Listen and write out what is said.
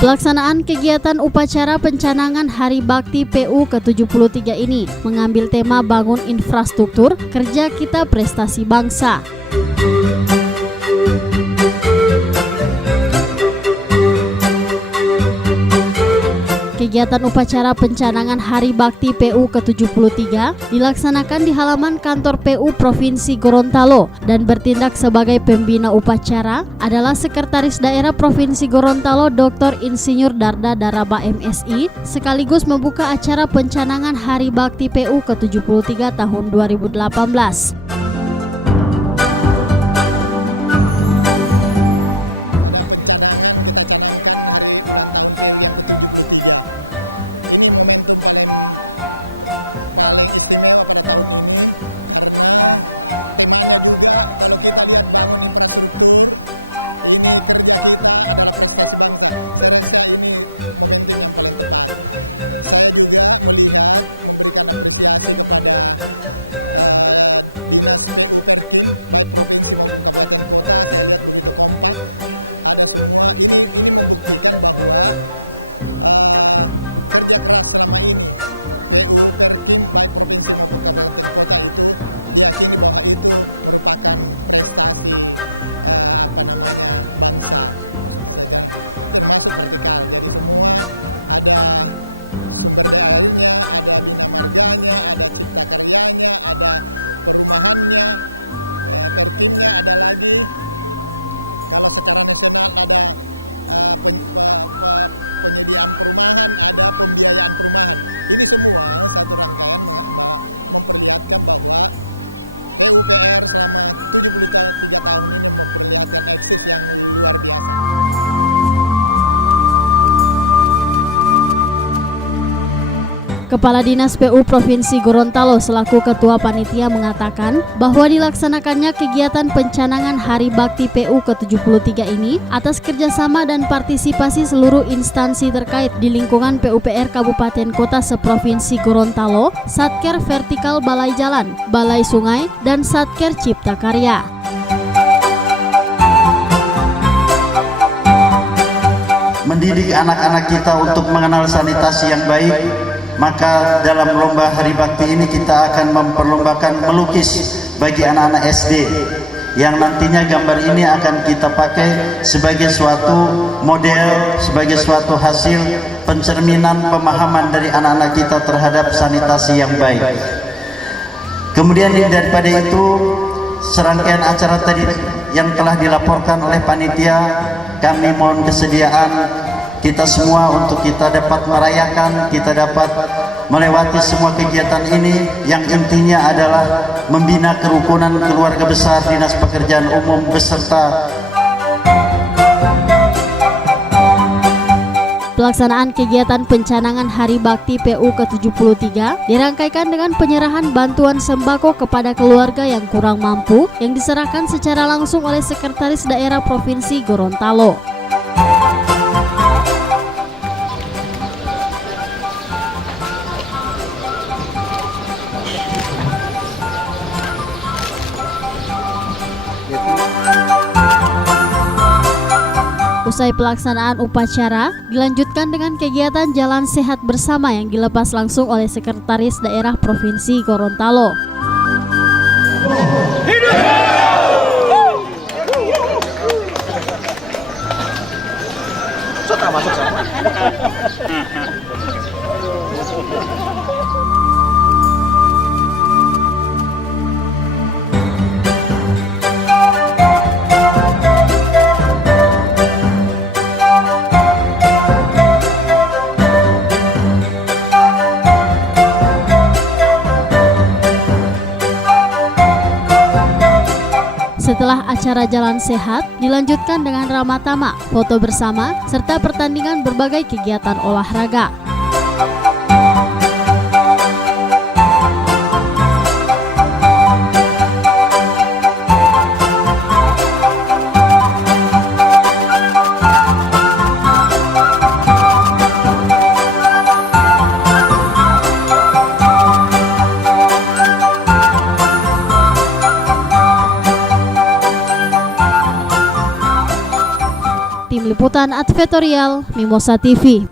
Pelaksanaan kegiatan upacara pencanangan Hari Bakti PU ke-73 ini mengambil tema bangun infrastruktur, kerja kita prestasi bangsa. Kegiatan upacara pencanangan Hari Bakti PU ke-73 dilaksanakan di halaman kantor PU Provinsi Gorontalo dan bertindak sebagai pembina upacara adalah Sekretaris Daerah Provinsi Gorontalo Dr. Insinyur Darda Daraba MSI sekaligus membuka acara pencanangan Hari Bakti PU ke-73 tahun 2018. Kepala Dinas PU Provinsi Gorontalo selaku Ketua Panitia mengatakan bahwa dilaksanakannya kegiatan pencanangan Hari Bakti PU ke-73 ini atas kerjasama dan partisipasi seluruh instansi terkait di lingkungan PUPR Kabupaten Kota seprovinsi Gorontalo, Satker Vertikal Balai Jalan, Balai Sungai, dan Satker Cipta Karya. Mendidik anak-anak kita untuk mengenal sanitasi yang baik, maka dalam lomba Hari Bakti ini kita akan memperlombakan melukis bagi anak-anak SD yang nantinya gambar ini akan kita pakai sebagai suatu model, sebagai suatu hasil pencerminan pemahaman dari anak-anak kita terhadap sanitasi yang baik. Kemudian daripada itu, serangkaian acara tadi yang telah dilaporkan oleh panitia, kami mohon kesediaan kita semua untuk kita dapat merayakan, kita dapat melewati semua kegiatan ini yang intinya adalah membina kerukunan keluarga besar Dinas Pekerjaan Umum beserta. Pelaksanaan kegiatan pencanangan Hari Bakti PU ke-73 dirangkaikan dengan penyerahan bantuan sembako kepada keluarga yang kurang mampu yang diserahkan secara langsung oleh Sekretaris Daerah Provinsi Gorontalo. Usai pelaksanaan upacara, dilanjutkan dengan kegiatan Jalan Sehat Bersama yang dilepas langsung oleh Sekretaris Daerah Provinsi Gorontalo. Setelah acara Jalan Sehat, dilanjutkan dengan ramah tamah, foto bersama, serta pertandingan berbagai kegiatan olahraga. Tim Liputan Advertorial Mimosa TV.